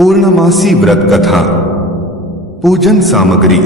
पूर्णमासी व्रत कथा। पूजन सामग्री: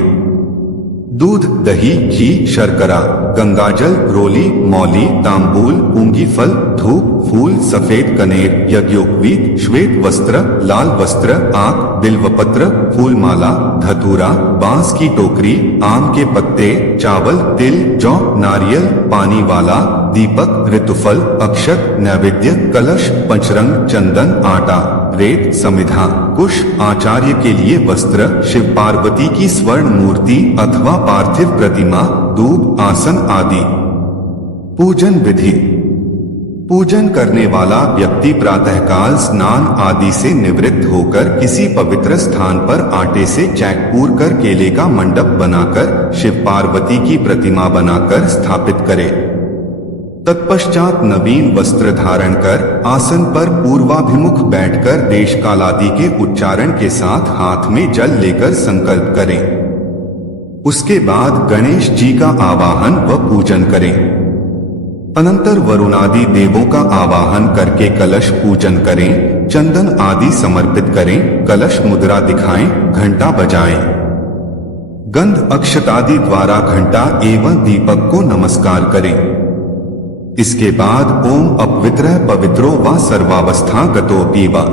दूध, दही, घी, शर्करा, गंगाजल, रोली, मौली, तांबूल, पूंगी फल, धूप, फूल, सफेद कनेर, यज्ञोपवीत, श्वेत वस्त्र, लाल वस्त्र, आक, बिल्वपत्र, फूलमाला, धतूरा, बांस की टोकरी, आम के पत्ते, चावल, तिल, जौ, नारियल, पानी वाला, दीपक, ऋतुफल, अक्षत, नैवेद्य, कलश, पंचरंग, चंदन, आटा, रेत, समिधा, कुश, आचार्य के लिए वस्त्र, शिव पार्वती की स्वर्ण मूर्ति अथवा पार्थिव प्रतिमा, दूब, आसन आदि। पूजन विधि: पूजन करने वाला व्यक्ति प्रातःकाल स्नान आदि से निवृत्त होकर किसी पवित्र स्थान पर आटे से चैक पूर कर केले का मंडप बनाकर शिव पार्वती की प्रतिमा बनाकर स्थापित करे। तत्पश्चात नवीन वस्त्र धारण कर आसन पर पूर्वाभिमुख बैठकर देश काल आदि के उच्चारण के साथ हाथ में जल लेकर संकल्प करें। उसके बाद गणेश जी का आवाहन व पूजन करें। अनंतर वरुणादि देवों का आवाहन करके कलश पूजन करें, चंदन आदि समर्पित करें, कलश मुद्रा दिखाएं, घंटा बजाएं। गंध अक्षतादि द्वारा घंटा एवं दीपक को नमस्कार करें। इसके बाद ओम अपवित्रः पवित्रो व सर्वावस्था गतोऽपि वा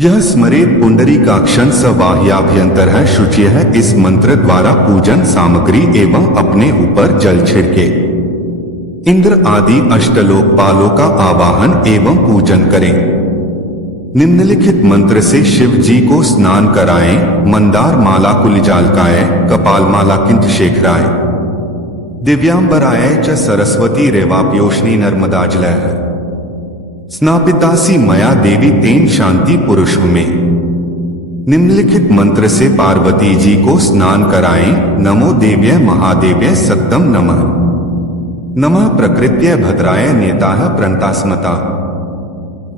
यह स्मरेत पुंडरीकाक्षं स बाह्याभ्यंतरः शुचिः। इस मंत्र द्वारा पूजन सामग्री एवं अपने ऊपर जल छिड़के इंद्र आदि अष्टलोकपालों का आवाहन एवं पूजन करें। निम्नलिखित मंत्र से शिव जी को स्नान कराएं। मंदार माला कुलिजालकाय, कपाल माला किंत शेखराय, दिव्यांबराय च सरस्वती रेवाप्योष्णी नर्मदाजलः स्नापितासी मया देवी तेन शांति पुरुष में। निम्नलिखित मंत्र से पार्वती जी को स्नान कराएं। नमो देव्य महादेव्य सत्तम नमः, नमः प्रकृत्य भद्राय नेताः प्रणतास्मता।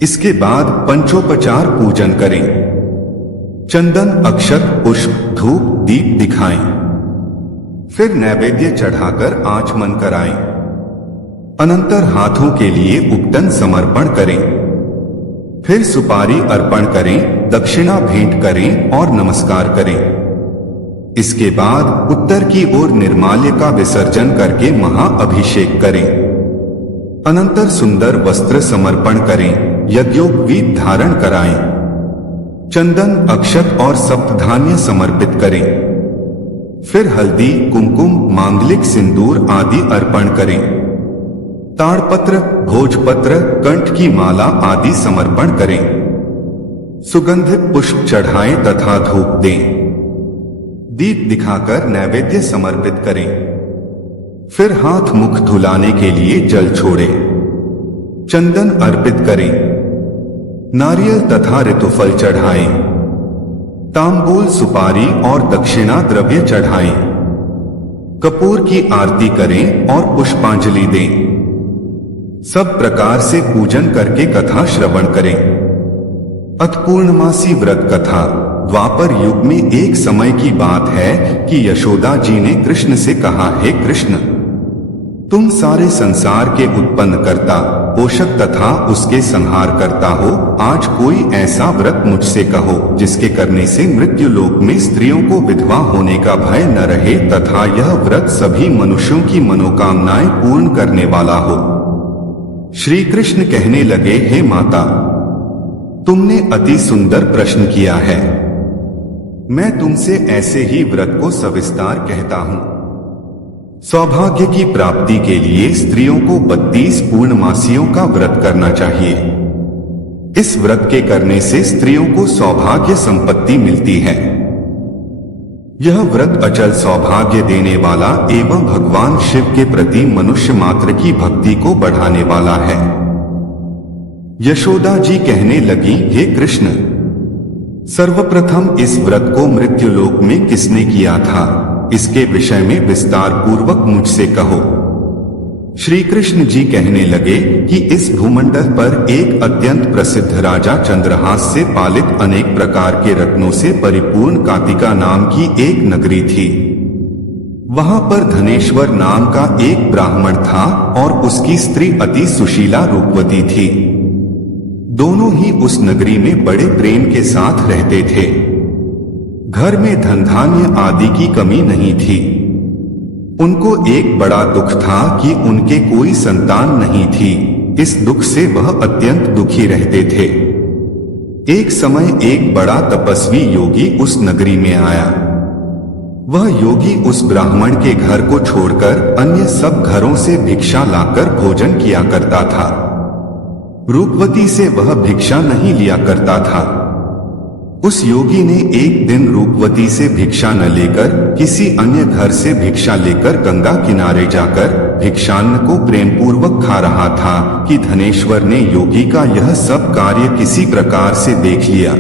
इसके बाद पंचोपचार पूजन करें। चंदन, अक्षत, पुष्प, धूप, दीप दिखाएं। फिर नैवेद्य चढ़ाकर आचमन कराएं। अनंतर हाथों के लिए उपटन समर्पण करें। फिर सुपारी अर्पण करें, दक्षिणा भेंट करें और नमस्कार करें। इसके बाद उत्तर की ओर निर्माल्य का विसर्जन करके महाअभिषेक करें। अनंतर सुंदर वस्त्र समर्पण करें, यज्ञोपवीत धारण कराएं। चंदन, अक्षत और सप्तधान्य समर्पित करें। फिर हल्दी, कुमकुम, मांगलिक सिंदूर आदि अर्पण करें। ताड़पत्र, भोजपत्र, कंठ की माला आदि समर्पण करें। सुगंधित पुष्प चढ़ाएं तथा धूप दें। दीप दिखाकर नैवेद्य समर्पित करें। फिर हाथ मुख धुलाने के लिए जल छोड़ें। चंदन अर्पित करें। नारियल तथा ऋतुफल चढ़ाएं। तांबूल, सुपारी और दक्षिणा द्रव्य चढ़ाएं। कपूर की आरती करें और पुष्पांजलि दें। सब प्रकार से पूजन करके कथा श्रवण करें। अथ पूर्णमासी व्रत कथा। द्वापर युग में एक समय की बात है कि यशोदा जी ने कृष्ण से कहा, हे कृष्ण, तुम सारे संसार के उत्पन्न करता, पोषक तथा उसके संहार करता हो। आज कोई ऐसा व्रत मुझसे कहो जिसके करने से मृत्यु लोक में स्त्रियों को विधवा होने का भय न रहे तथा यह व्रत सभी मनुष्यों की मनोकामनाएं पूर्ण करने वाला हो। श्री कृष्ण कहने लगे, हे माता, तुमने अति सुंदर प्रश्न किया है। मैं तुमसे ऐसे ही व्रत को सविस्तार कहता हूं। सौभाग्य की प्राप्ति के लिए स्त्रियों को 32 पूर्णमासियों का व्रत करना चाहिए। इस व्रत के करने से स्त्रियों को सौभाग्य संपत्ति मिलती है। यह व्रत अचल सौभाग्य देने वाला एवं भगवान शिव के प्रति मनुष्य मात्र की भक्ति को बढ़ाने वाला है। यशोदा जी कहने लगी, हे कृष्ण, सर्वप्रथम इस व्रत को मृत्युलोक में किसने किया था, इसके विषय में विस्तार पूर्वक मुझसे कहो। श्री कृष्ण जी कहने लगे कि इस भूमंडल पर एक अत्यंत प्रसिद्ध राजा चंद्रहास से पालित अनेक प्रकार के रत्नों से परिपूर्ण कातिका नाम की एक नगरी थी। वहां पर धनेश्वर नाम का एक ब्राह्मण था और उसकी स्त्री अति सुशीला रूपवती थी। दोनों ही उस नगरी में बड़े प्रेम के साथ रहते थे। घर में धन धान्य आदि की कमी नहीं थी। उनको एक बड़ा दुख था कि उनके कोई संतान नहीं थी। इस दुख से वह अत्यंत दुखी रहते थे। एक समय एक बड़ा तपस्वी योगी उस नगरी में आया। वह योगी उस ब्राह्मण के घर को छोड़कर अन्य सब घरों से भिक्षा लाकर भोजन किया करता था। रूपवती से वह भिक्षा नहीं लिया करता था। उस योगी ने एक दिन रूपवती से भिक्षा न लेकर किसी अन्य घर से भिक्षा लेकर गंगा किनारे जाकर भिक्षान्न को प्रेम पूर्वक खा रहा था कि धनेश्वर ने योगी का यह सब कार्य किसी प्रकार से देख लिया।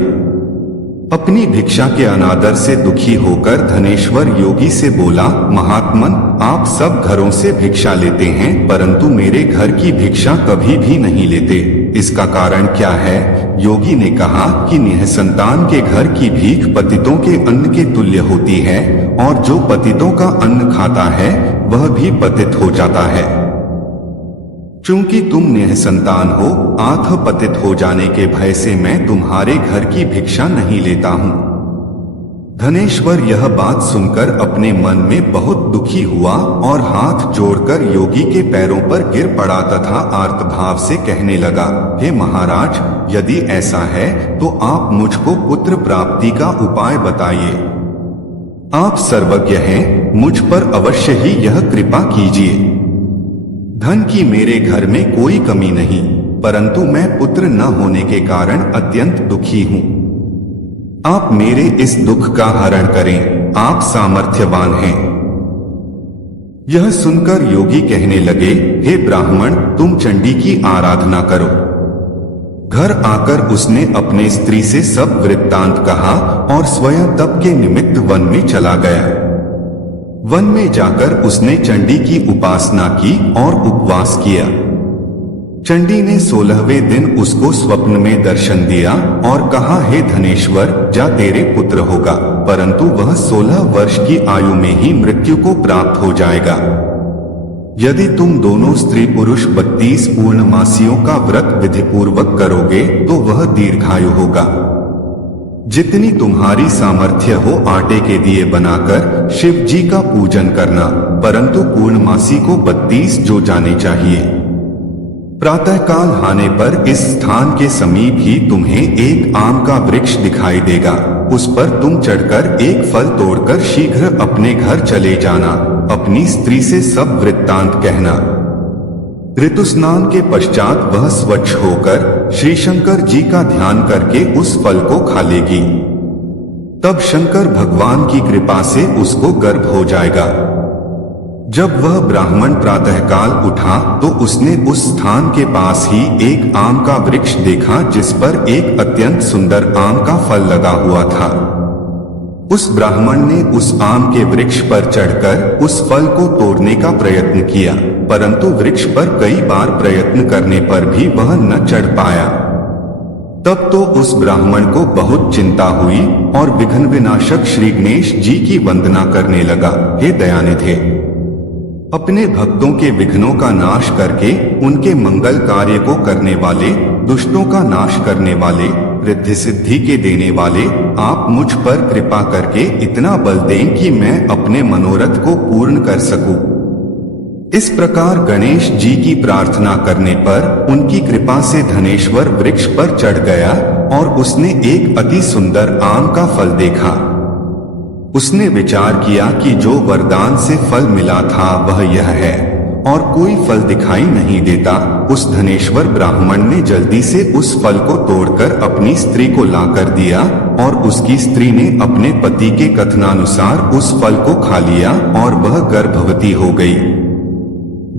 अपनी भिक्षा के अनादर से दुखी होकर धनेश्वर योगी से बोला, महात्मन, आप सब घरों से भिक्षा लेते हैं परंतु मेरे घर की भिक्षा कभी भी नहीं लेते। इसका कारण क्या है? योगी ने कहा कि निःसंतान के घर की भीख पतितों के अन्न के तुल्य होती है और जो पतितों का अन्न खाता है वह भी पतित हो जाता है। चूंकि तुम निःसंतान हो, आत्म पतित हो जाने के भय से मैं तुम्हारे घर की भिक्षा नहीं लेता हूँ। धनेश्वर यह बात सुनकर अपने मन में बहुत दुखी हुआ और हाथ जोड़कर योगी के पैरों पर गिर पड़ा तथा आर्तभाव से कहने लगा, हे महाराज, यदि ऐसा है तो आप मुझको पुत्र प्राप्ति का उपाय बताइए। आप सर्वज्ञ हैं, मुझ पर अवश्य ही यह कृपा कीजिए। धन की मेरे घर में कोई कमी नहीं, परंतु मैं पुत्र न होने के कारण अत्यंत दुखी हूँ। आप मेरे इस दुख का हरण करें, आप सामर्थ्यवान हैं। यह सुनकर योगी कहने लगे, हे ब्राह्मण, तुम चंडी की आराधना करो। घर आकर उसने अपने स्त्री से सब वृत्तांत कहा और स्वयं तप के निमित्त वन में चला गया। वन में जाकर उसने चंडी की उपासना की और उपवास किया। चंडी ने 16वें दिन उसको स्वप्न में दर्शन दिया और कहा, हे धनेश्वर, जा तेरे पुत्र होगा, परंतु वह 16 वर्ष की आयु में ही मृत्यु को प्राप्त हो जाएगा। यदि तुम दोनों स्त्री पुरुष 32 पूर्णमासियों का व्रत विधि पूर्वक करोगे तो वह दीर्घायु होगा। जितनी तुम्हारी सामर्थ्य हो आटे के दिए बनाकर शिव जी का पूजन करना, परंतु पूर्णमासी को 32 जो जाने चाहिए। प्रातःकाल आने पर इस स्थान के समीप ही तुम्हें एक आम का वृक्ष दिखाई देगा। उस पर तुम चढ़कर एक फल तोड़कर शीघ्र अपने घर चले जाना। अपनी स्त्री से सब वृत्तांत कहना। ऋतु स्नान के पश्चात वह स्वच्छ होकर श्री शंकर जी का ध्यान करके उस फल को खा लेगी। तब शंकर भगवान की कृपा से उसको गर्भ हो जाएगा। जब वह ब्राह्मण प्रातःकाल उठा तो उसने उस स्थान के पास ही एक आम का वृक्ष देखा जिस पर एक अत्यंत सुंदर आम का फल लगा हुआ था। उस ब्राह्मण ने उस आम के वृक्ष पर चढ़कर उस फल को तोड़ने का प्रयत्न किया, परंतु वृक्ष पर कई बार प्रयत्न करने पर भी वह न चढ़ पाया। तब तो उस ब्राह्मण को बहुत चिंता हुई और विघ्न विनाशक श्री गणेश जी की वंदना करने लगा। हे दयानिधे, अपने भक्तों के विघ्नों का नाश करके उनके मंगल कार्य को करने वाले, दुष्टों का नाश करने वाले, रिद्धि सिद्धि के देने वाले, आप मुझ पर कृपा करके इतना बल दें कि मैं अपने मनोरथ को पूर्ण कर सकूं। इस प्रकार गणेश जी की प्रार्थना करने पर उनकी कृपा से धनेश्वर वृक्ष पर चढ़ गया और उसने एक अति सुंदर आम का फल देखा। उसने विचार किया कि जो वरदान से फल मिला था वह यह है और कोई फल दिखाई नहीं देता। उस धनेश्वर ब्राह्मण ने जल्दी से उस फल को तोड़कर अपनी स्त्री को लाकर दिया और उसकी स्त्री ने अपने पति के कथनानुसार उस फल को खा लिया और वह गर्भवती हो गई।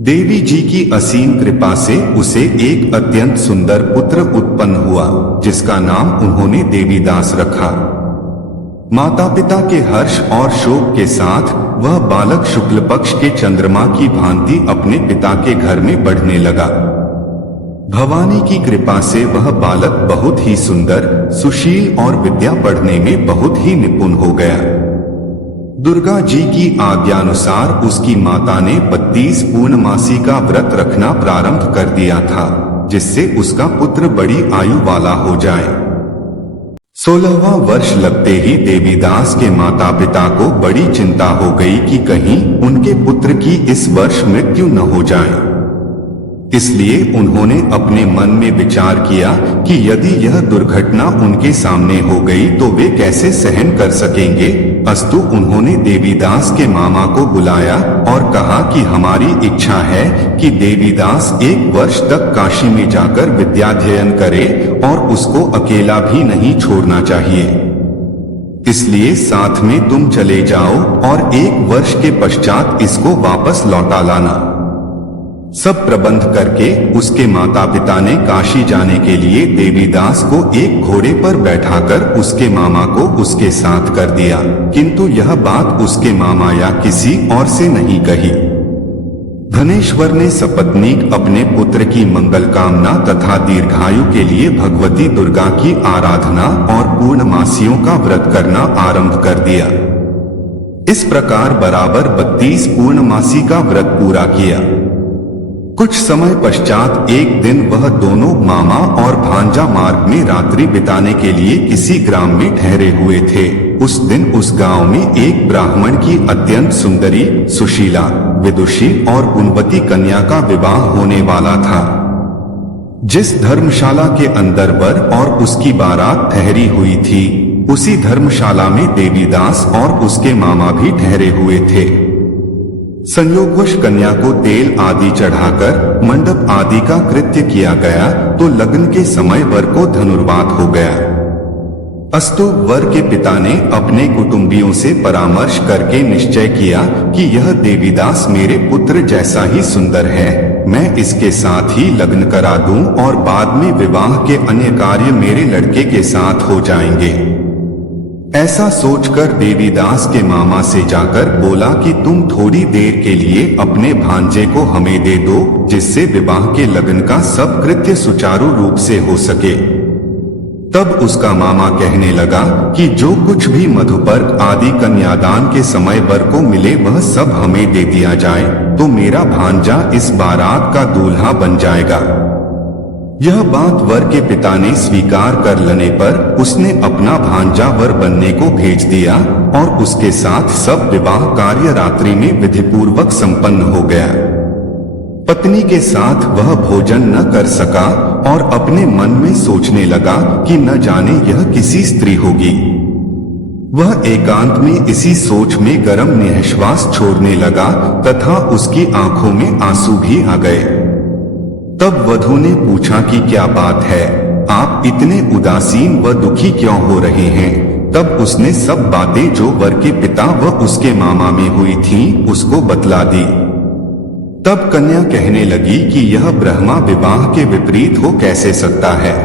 देवी जी की असीम कृपा से उसे एक अत्यंत सुंदर पुत्र उत्पन्न हुआ जिसका नाम उन्होंने देवीदास रखा। माता पिता के हर्ष और शोक के साथ वह बालक शुक्ल पक्ष के चंद्रमा की भांति अपने पिता के घर में बढ़ने लगा। भवानी की कृपा से वह बालक बहुत ही सुंदर, सुशील और विद्या पढ़ने में बहुत ही निपुण हो गया। दुर्गा जी की आज्ञानुसार उसकी माता ने 32 पूर्णमासी का व्रत रखना प्रारंभ कर दिया था। जिससे उसका पुत्र बड़ी आयु वाला हो जाए। 16वां वर्ष लगते ही देवीदास के माता पिता को बड़ी चिंता हो गई कि कहीं उनके पुत्र की इस वर्ष मृत्यु न हो जाए। इसलिए उन्होंने अपने मन में विचार किया कि यदि यह दुर्घटना उनके सामने हो गई तो वे कैसे सहन कर सकेंगे। अस्तु उन्होंने देवीदास के मामा को बुलाया और कहा कि हमारी इच्छा है कि देवीदास 1 वर्ष तक काशी में जाकर विद्याध्ययन करे और उसको अकेला भी नहीं छोड़ना चाहिए। इसलिए साथ में तुम चले जाओ और 1 वर्ष के पश्चात इसको वापस लौटा लाना। सब प्रबंध करके उसके माता पिता ने काशी जाने के लिए देवीदास को एक घोड़े पर बैठाकर उसके मामा को उसके साथ कर दिया, किंतु यह बात उसके मामा या किसी और से नहीं कही। धनेश्वर ने सपत्नीक अपने पुत्र की मंगल कामना तथा दीर्घायु के लिए भगवती दुर्गा की आराधना और पूर्णमासियों का व्रत करना आरंभ कर दिया। इस प्रकार बराबर 32 पूर्णमासी का व्रत पूरा किया। कुछ समय पश्चात एक दिन वह दोनों मामा और भांजा मार्ग में रात्रि बिताने के लिए किसी ग्राम में ठहरे हुए थे। उस दिन उस गांव में एक ब्राह्मण की अत्यंत सुंदरी, सुशीला, विदुषी और गुणवती कन्या का विवाह होने वाला था। जिस धर्मशाला के अंदर वर और उसकी बारात ठहरी हुई थी, उसी धर्मशाला में देवीदास और उसके मामा भी ठहरे हुए थे। संयोगवश कन्या को तेल आदि चढ़ाकर मंडप आदि का कृत्य किया गया तो लग्न के समय वर को धनुर्वात हो गया। अस्तु वर के पिता ने अपने कुटुंबियों से परामर्श करके निश्चय किया कि यह देवीदास मेरे पुत्र जैसा ही सुंदर है, मैं इसके साथ ही लग्न करा दूं और बाद में विवाह के अन्य कार्य मेरे लड़के के साथ हो जाएंगे। ऐसा सोचकर देवीदास के मामा से जाकर बोला कि तुम थोड़ी देर के लिए अपने भांजे को हमें दे दो, जिससे विवाह के लगन का सब कृत्य सुचारू रूप से हो सके। तब उसका मामा कहने लगा कि जो कुछ भी मधुपर्क आदि कन्यादान के समय वर को मिले वह सब हमें दे दिया जाए, तो मेरा भांजा इस बारात का दूल्हा बन जाएगा। यह बात वर के पिता ने स्वीकार कर लेने पर उसने अपना भांजा वर बनने को भेज दिया और उसके साथ सब विवाह कार्य रात्रि में विधिपूर्वक संपन्न हो गया। पत्नी के साथ वह भोजन न कर सका और अपने मन में सोचने लगा कि न जाने यह किसी स्त्री होगी। वह एकांत में इसी सोच में गरम निःश्वास छोड़ने लगा तथा उसकी आंखों में आंसू भी आ गए। तब वधू ने पूछा कि क्या बात है, आप इतने उदासीन व दुखी क्यों हो रहे हैं। तब उसने सब बातें जो वर के पिता व उसके मामा में हुई थीं, उसको बतला दी। तब कन्या कहने लगी कि यह ब्रह्मा विवाह के विपरीत हो कैसे सकता है।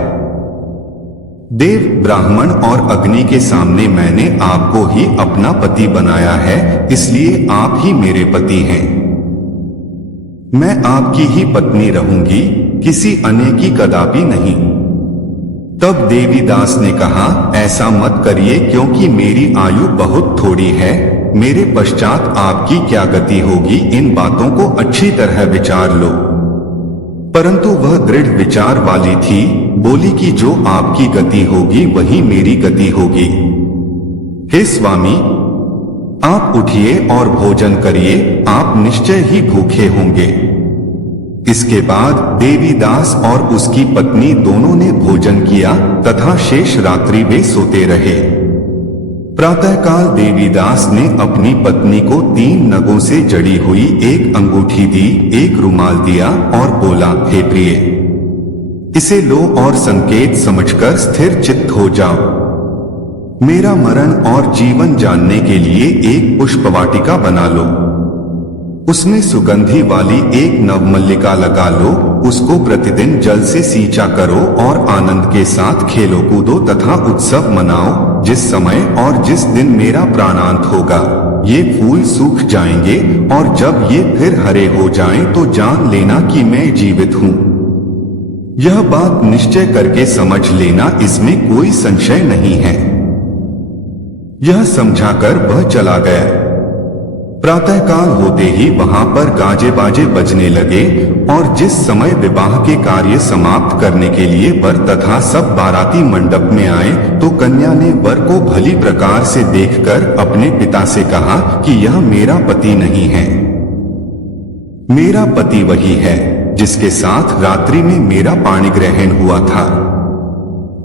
देव, ब्राह्मण और अग्नि के सामने मैंने आपको ही अपना पति बनाया है, इसलिए आप ही मेरे पति हैं। मैं आपकी ही पत्नी रहूंगी, किसी अन्य की कदापि नहीं। तब देवीदास ने कहा, ऐसा मत करिए क्योंकि मेरी आयु बहुत थोड़ी है, मेरे पश्चात आपकी क्या गति होगी इन बातों को अच्छी तरह विचार लो। परंतु वह दृढ़ विचार वाली थी, बोली कि जो आपकी गति होगी वही मेरी गति होगी। हे स्वामी, आप उठिए और भोजन करिए, आप निश्चय ही भूखे होंगे। इसके बाद देवीदास और उसकी पत्नी दोनों ने भोजन किया तथा शेष रात्रि वे सोते रहे। प्रातःकाल देवीदास ने अपनी पत्नी को 3 नगों से जड़ी हुई एक अंगूठी दी, एक रुमाल दिया और बोला, हे प्रिय, इसे लो और संकेत समझकर स्थिर चित्त हो जाओ। मेरा मरण और जीवन जानने के लिए एक पुष्पवाटिका बना लो, उसमें सुगंधी वाली एक नवमल्लिका लगा लो, उसको प्रतिदिन जल से सींचा करो और आनंद के साथ खेलो कूदो तथा उत्सव मनाओ। जिस समय और जिस दिन मेरा प्राणांत होगा ये फूल सूख जाएंगे और जब ये फिर हरे हो जाएं तो जान लेना कि मैं जीवित हूँ। यह बात निश्चय करके समझ लेना, इसमें कोई संशय नहीं है। यह समझाकर वह चला गया। प्रातःकाल होते ही वहां पर गाजे बाजे बजने लगे और जिस समय विवाह के कार्य समाप्त करने के लिए वर तथा सब बाराती मंडप में आए तो कन्या ने वर को भली प्रकार से देखकर अपने पिता से कहा कि यह मेरा पति नहीं है। मेरा पति वही है जिसके साथ रात्रि में मेरा पाणिग्रहण हुआ था।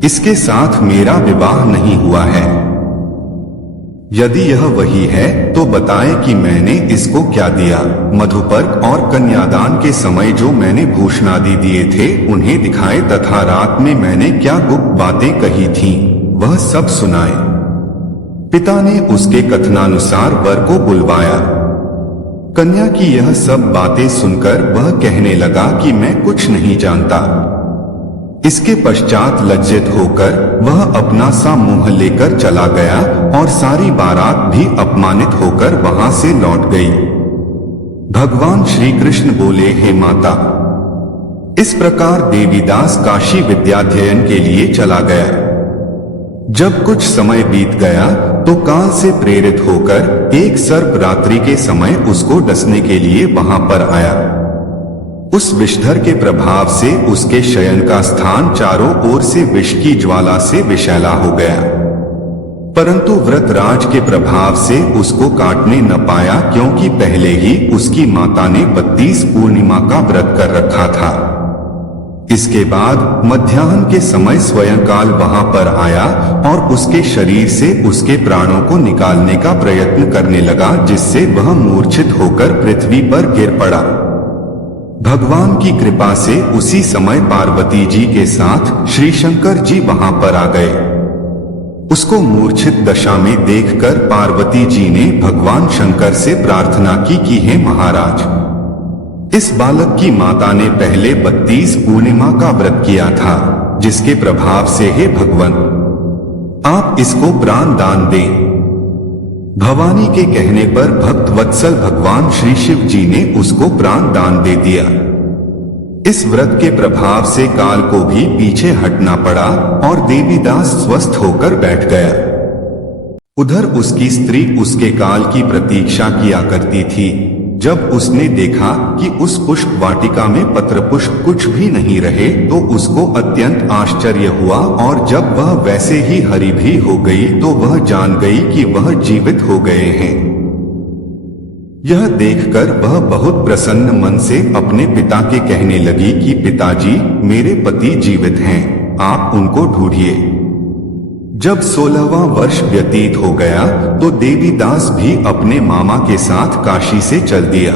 इसके साथ मेरा विवाह नहीं हुआ है। यदि यह वही है तो बताए कि मैंने इसको क्या दिया। मधुपर्क और कन्यादान के समय जो मैंने भूषणादि दिए थे उन्हें दिखाए तथा रात में मैंने क्या गुप्त बातें कही थीं वह सब सुनाए। पिता ने उसके कथनानुसार वर को बुलवाया। कन्या की यह सब बातें सुनकर वह कहने लगा कि मैं कुछ नहीं जानता। इसके पश्चात लज्जित होकर वह अपना सा मुंह लेकर चला गया और सारी बारात भी अपमानित होकर वहां से लौट गई। भगवान श्री कृष्ण बोले, हे माता। इस प्रकार देवीदास काशी विद्याध्ययन के लिए चला गया। जब कुछ समय बीत गया तो काल से प्रेरित होकर एक सर्प रात्रि के समय उसको डसने के लिए वहां पर आया। उस विषधर के प्रभाव से उसके शयन का स्थान चारों ओर से विष की ज्वाला से विषैला हो गया, परंतु व्रतराज के प्रभाव से उसको काटने न पाया, क्योंकि पहले ही उसकी माता ने 32 पूर्णिमा का व्रत कर रखा था। इसके बाद मध्याह्न के समय स्वयं काल वहां पर आया और उसके शरीर से उसके प्राणों को निकालने का प्रयत्न करने लगा, जिससे वह मूर्छित होकर पृथ्वी पर गिर पड़ा। भगवान की कृपा से उसी समय पार्वती जी के साथ श्री शंकर जी वहां पर आ गए। उसको मूर्छित दशा में देखकर पार्वती जी ने भगवान शंकर से प्रार्थना की कि हे महाराज, इस बालक की माता ने पहले 32 पूर्णिमा का व्रत किया था, जिसके प्रभाव से हे भगवान आप इसको प्राण दान दें। भवानी के कहने पर भक्त वत्सल भगवान श्री शिव जी ने उसको प्राण दान दे दिया। इस व्रत के प्रभाव से काल को भी पीछे हटना पड़ा और देवीदास स्वस्थ होकर बैठ गया। उधर उसकी स्त्री उसके काल की प्रतीक्षा किया करती थी। जब उसने देखा कि उस पुष्प वाटिका में पत्र पुष्प कुछ भी नहीं रहे तो उसको अत्यंत आश्चर्य हुआ, और जब वह वैसे ही हरी भी हो गई तो वह जान गई कि वह जीवित हो गए हैं। यह देखकर वह बहुत प्रसन्न मन से अपने पिता के कहने लगी कि पिताजी, मेरे पति जीवित हैं, आप उनको ढूंढिए। जब 16वां वर्ष व्यतीत हो गया तो देवीदास भी अपने मामा के साथ काशी से चल दिया।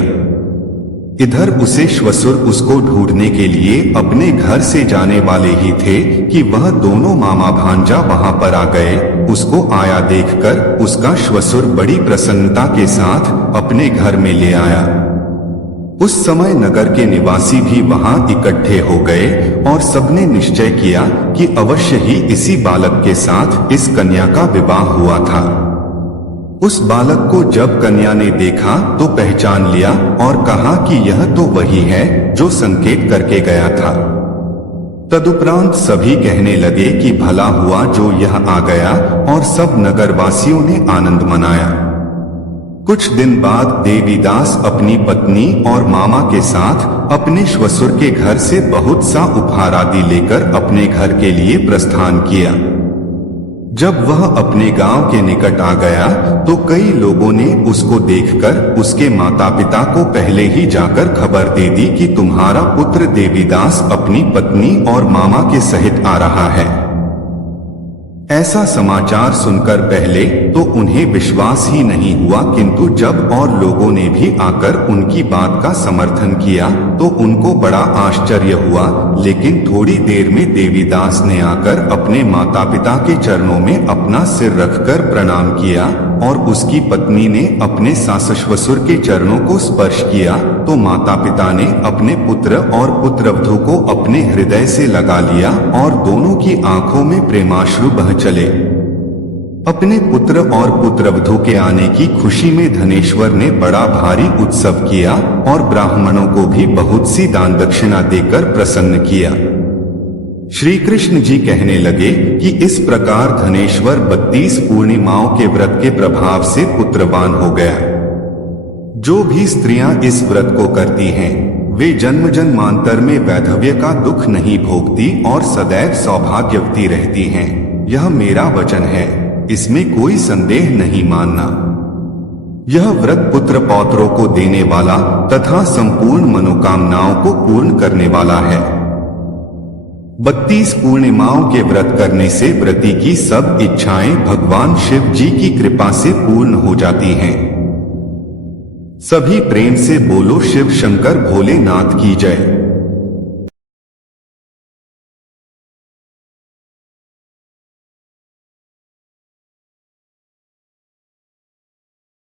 इधर उसे श्वसुर उसको ढूंढने के लिए अपने घर से जाने वाले ही थे कि वह दोनों मामा भांजा वहां पर आ गए। उसको आया देखकर उसका श्वसुर बड़ी प्रसन्नता के साथ अपने घर में ले आया। उस समय नगर के निवासी भी वहां इकट्ठे हो गए और सबने निश्चय किया कि अवश्य ही इसी बालक के साथ इस कन्या का विवाह हुआ था। उस बालक को जब कन्या ने देखा तो पहचान लिया और कहा कि यह तो वही है जो संकेत करके गया था। तदुपरांत सभी कहने लगे कि भला हुआ जो यह आ गया, और सब नगरवासियों ने आनंद मनाया। कुछ दिन बाद देवीदास अपनी पत्नी और मामा के साथ अपने श्वसुर के घर से बहुत सा उपहार आदि लेकर अपने घर के लिए प्रस्थान किया। जब वह अपने गांव के निकट आ गया तो कई लोगों ने उसको देखकर उसके माता पिता को पहले ही जाकर खबर दे दी कि तुम्हारा पुत्र देवीदास अपनी पत्नी और मामा के सहित आ रहा है। ऐसा समाचार सुनकर पहले तो उन्हें विश्वास ही नहीं हुआ, किंतु जब और लोगों ने भी आकर उनकी बात का समर्थन किया तो उनको बड़ा आश्चर्य हुआ। लेकिन थोड़ी देर में देवीदास ने आकर अपने माता पिता के चरणों में अपना सिर रखकर प्रणाम किया, और उसकी पत्नी ने अपने सासुससुर के चरणों को स्पर्श किया तो माता पिता ने अपने पुत्र और पुत्रवधू को अपने हृदय से लगा लिया और दोनों की आंखों में प्रेमाश्रु बह चले। अपने पुत्र और पुत्रवधू के आने की खुशी में धनेश्वर ने बड़ा भारी उत्सव किया और ब्राह्मणों को भी बहुत सी दान दक्षिणा देकर प्रसन्न किया। श्री कृष्ण जी कहने लगे कि इस प्रकार धनेश्वर 32 पूर्णिमाओं के व्रत के प्रभाव से पुत्रवान हो गया। जो भी स्त्रियां इस व्रत को करती हैं, वे जन्म जन्मांतर में वैधव्य का दुख नहीं भोगती और सदैव सौभाग्यवती रहती हैं। यह मेरा वचन है, इसमें कोई संदेह नहीं मानना। यह व्रत पुत्र पौत्रों को देने वाला तथा संपूर्ण मनोकामनाओं को पूर्ण करने वाला है। 32 पूर्णिमाओं के व्रत करने से व्रती की सब इच्छाएं भगवान शिव जी की कृपा से पूर्ण हो जाती हैं। सभी प्रेम से बोलो शिव शंकर भोलेनाथ की जय।